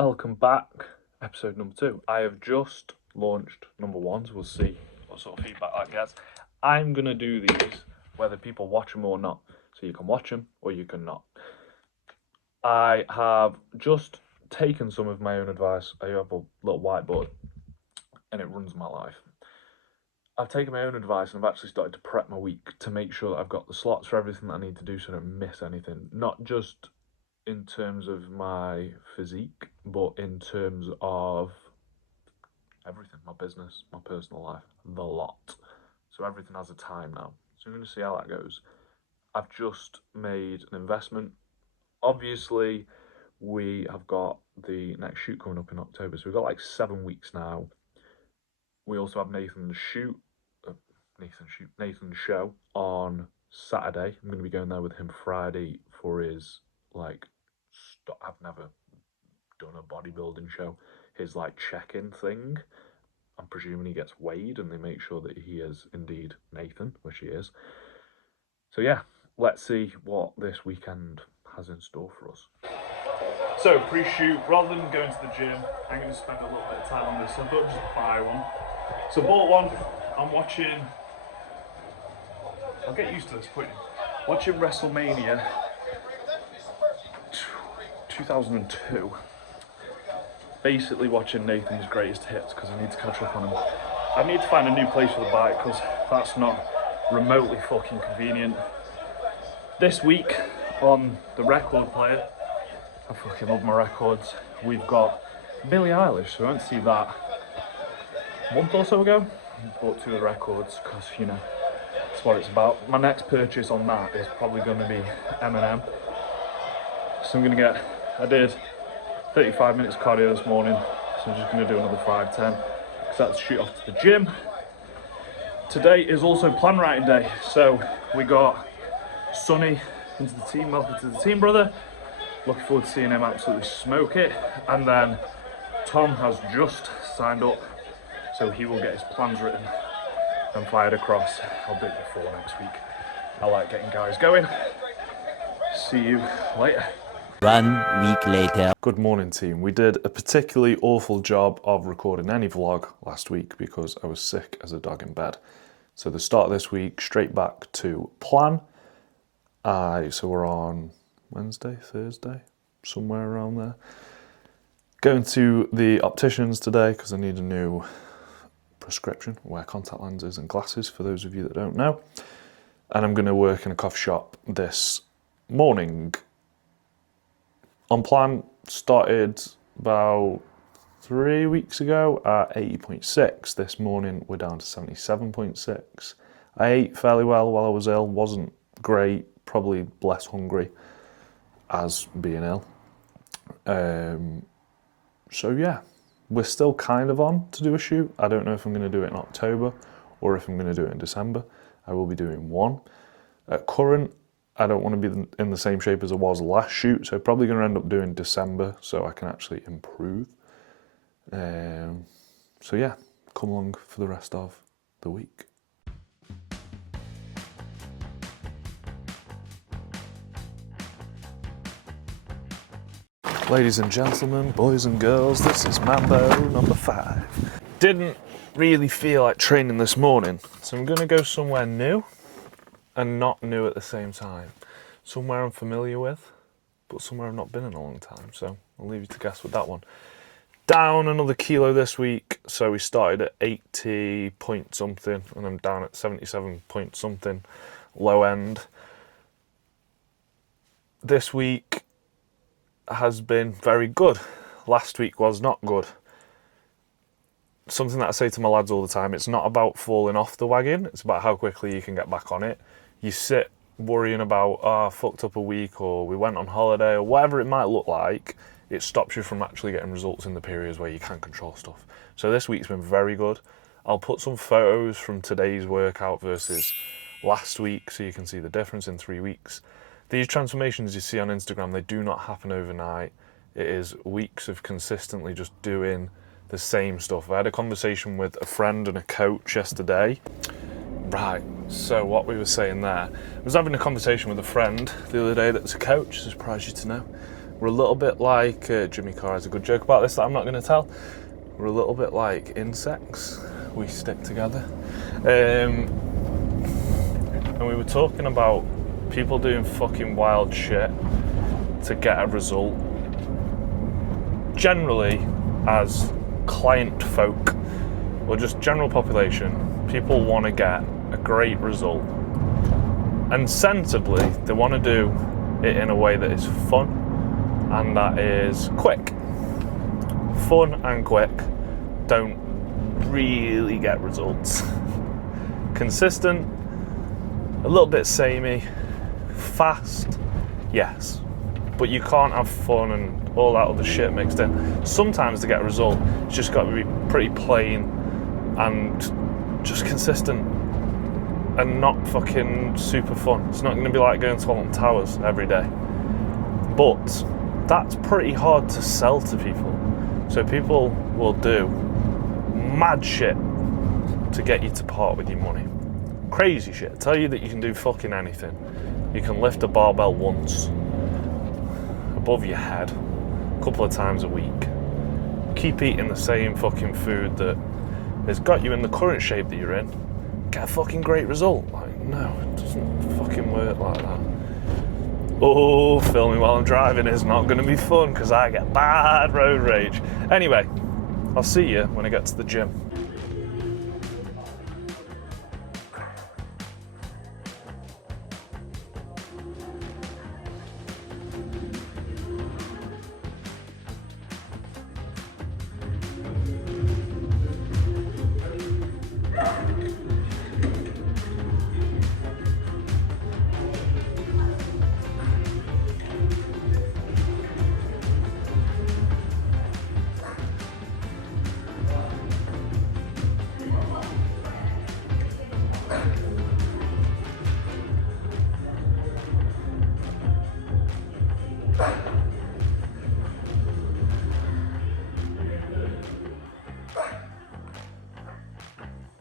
Welcome back, episode number 2. I have just launched number 1, so we'll see what sort of feedback that gets. I'm going to do these whether people watch them or not, so you can watch them or you can not. I have just taken some of my own advice. I have a little whiteboard and it runs my life. I've taken my own advice and I've actually started to prep my week to make sure that I've got the slots for everything that I need to do so I don't miss anything. Not just in terms of my physique, but in terms of everything, my business, my personal life, the lot. So everything has a time now. So I'm going to see how that goes. I've just made an investment. Obviously, we have got the next shoot coming up in October, so we've got like 7 weeks now. We also have Nathan's show on Saturday. I'm going to be going there with him Friday for his I've never done a bodybuilding show. His check-in thing. I'm presuming he gets weighed and they make sure that he is indeed Nathan, which he is. So yeah, let's see what this weekend has in store for us. So pre-shoot, rather than going to the gym, I'm going to spend a little bit of time on this. So I thought I'd just buy one. So bought one. I'm watching. I'll get used to this point. Watching WrestleMania 2002. Basically watching Nathan's greatest hits because I need to catch up on him. I need to find a new place for the bike because that's not remotely fucking convenient. This week on the record player, I fucking love my records, we've got Billie Eilish, so I went to see that a month or so ago. Bought 2 of the records because, that's what it's about. My next purchase on that is probably going to be Eminem. So I'm going to I did 35 minutes cardio this morning, so I'm just going to do another 5-10 because that's shoot off to the gym. Today is also plan writing day, so we got Sonny into the team, welcome to the team, brother. Looking forward to seeing him absolutely smoke it. And then Tom has just signed up, so he will get his plans written and fired across. I'll do it before next week. I like getting guys going. See you later. 1 week later. Good morning, team. We did a particularly awful job of recording any vlog last week because I was sick as a dog in bed. So the start of this week, straight back to plan. So we're on Wednesday, Thursday, somewhere around there. Going to the opticians today because I need a new prescription, wear contact lenses and glasses for those of you that don't know. And I'm going to work in a coffee shop this morning. On plan, started about 3 weeks ago at 80.6. This morning we're down to 77.6. I ate fairly well while I was ill, wasn't great, probably less hungry as being ill. So yeah, we're still kind of on to do a shoot. I don't know if I'm going to do it in October or if I'm going to do it in December. I will be doing one. At current, I don't want to be in the same shape as I was last shoot, so probably going to end up doing December so I can actually improve. So yeah, come along for the rest of the week. Ladies and gentlemen, boys and girls, this is Mambo number 5. Didn't really feel like training this morning, so I'm going to go somewhere new and not new at the same time. Somewhere I'm familiar with, but somewhere I've not been in a long time, so I'll leave you to guess with that one. Down another kilo this week, so we started at 80 point something, and I'm down at 77 point something, low end. This week has been very good. Last week was not good. Something that I say to my lads all the time, it's not about falling off the wagon, it's about how quickly you can get back on it. You sit worrying about, I fucked up a week, or we went on holiday, or whatever it might look like, it stops you from actually getting results in the periods where you can control stuff. So this week's been very good. I'll put some photos from today's workout versus last week so you can see the difference in 3 weeks. These transformations you see on Instagram, they do not happen overnight. It is weeks of consistently just doing the same stuff. I had a conversation with a friend and a coach yesterday. Right, so what we were saying there, I was having a conversation with a friend the other day that's a coach, surprise you to know. We're a little bit like, Jimmy Carr has a good joke about this that I'm not going to tell. We're a little bit like insects. We stick together. And we were talking about people doing fucking wild shit to get a result. Generally, as client folk, or just general population, people want to get a great result. And sensibly, they want to do it in a way that is fun and that is quick. Fun and quick don't really get results. Consistent, a little bit samey, fast, yes. But you can't have fun and all that other shit mixed in. Sometimes to get a result, it's just got to be pretty plain and just consistent and not fucking super fun. It's not going to be like going to Alton Towers every day. But that's pretty hard to sell to people. So people will do mad shit to get you to part with your money. Crazy shit. Tell you that you can do fucking anything. You can lift a barbell once above your head a couple of times a week. Keep eating the same fucking food that has got you in the current shape that you're in. Get a fucking great result. Like, no, it doesn't fucking work like that. Oh, filming while I'm driving is not going to be fun because I get bad road rage. Anyway, I'll see you when I get to the gym.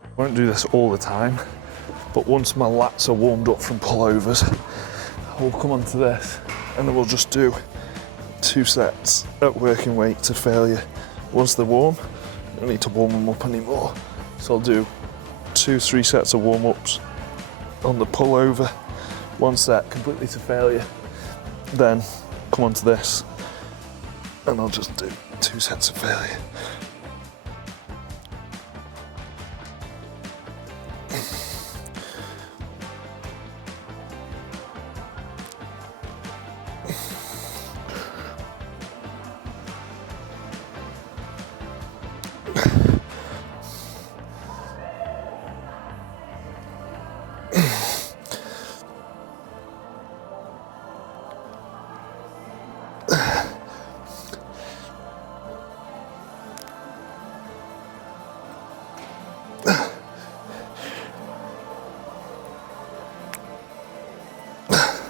I won't do this all the time, but once my lats are warmed up from pullovers, we'll come onto this and then we'll just do 2 sets at working weight to failure. Once they're warm, I don't need to warm them up anymore. So I'll do 2-3 sets of warm-ups on the pullover, 1 set completely to failure, then come onto this and I'll just do 2 sets of failure.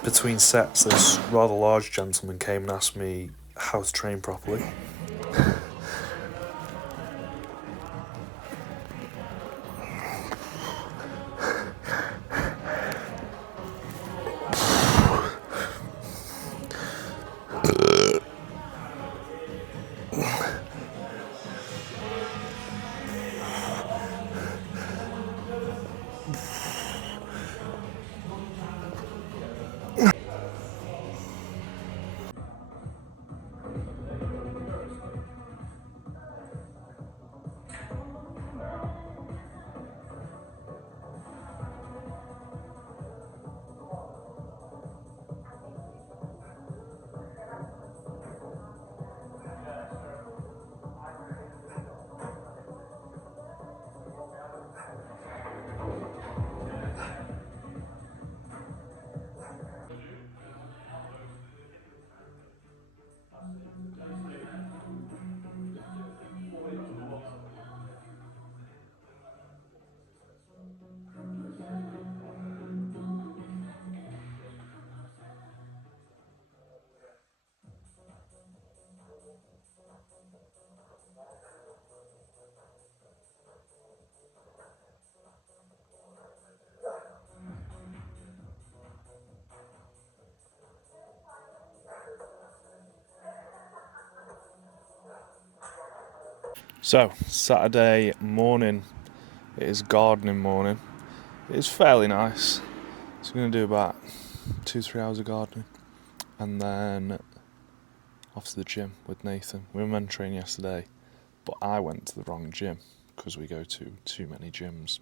Between sets, this rather large gentleman came and asked me how to train properly. So, Saturday morning, it is gardening morning. It is fairly nice. So we're going to do about 2-3 hours of gardening and then off to the gym with Nathan. We were meant to train yesterday, but I went to the wrong gym because we go to too many gyms.